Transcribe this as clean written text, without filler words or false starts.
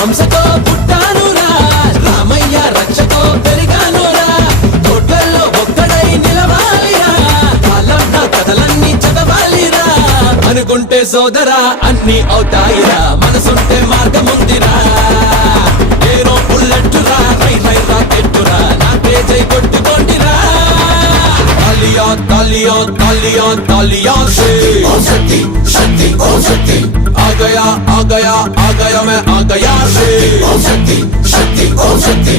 హంసతో పుట్టానురా రామయ్య రక్షతో పెరిగానురా కోట్లలో ఒక్కడై నిలవాలిరా కాలం నా కథలన్నీ చదవాలిరా అనుకుంటే సోదరా అన్ని అవుతాయిరా మనసుంటే మార్గముందిరా ఏరో బుల్లెట్టురా రై రై రాకెట్టురా నాకే జై కొట్టుకోండిరా తాలియా తాలియా తాలియా తాలియా से ఓం శక్తి శక్తి ఓం శక్తి आ गया आ गया आ गया मैं आ गया से ఓం శక్తి శక్తి ఓం శక్తి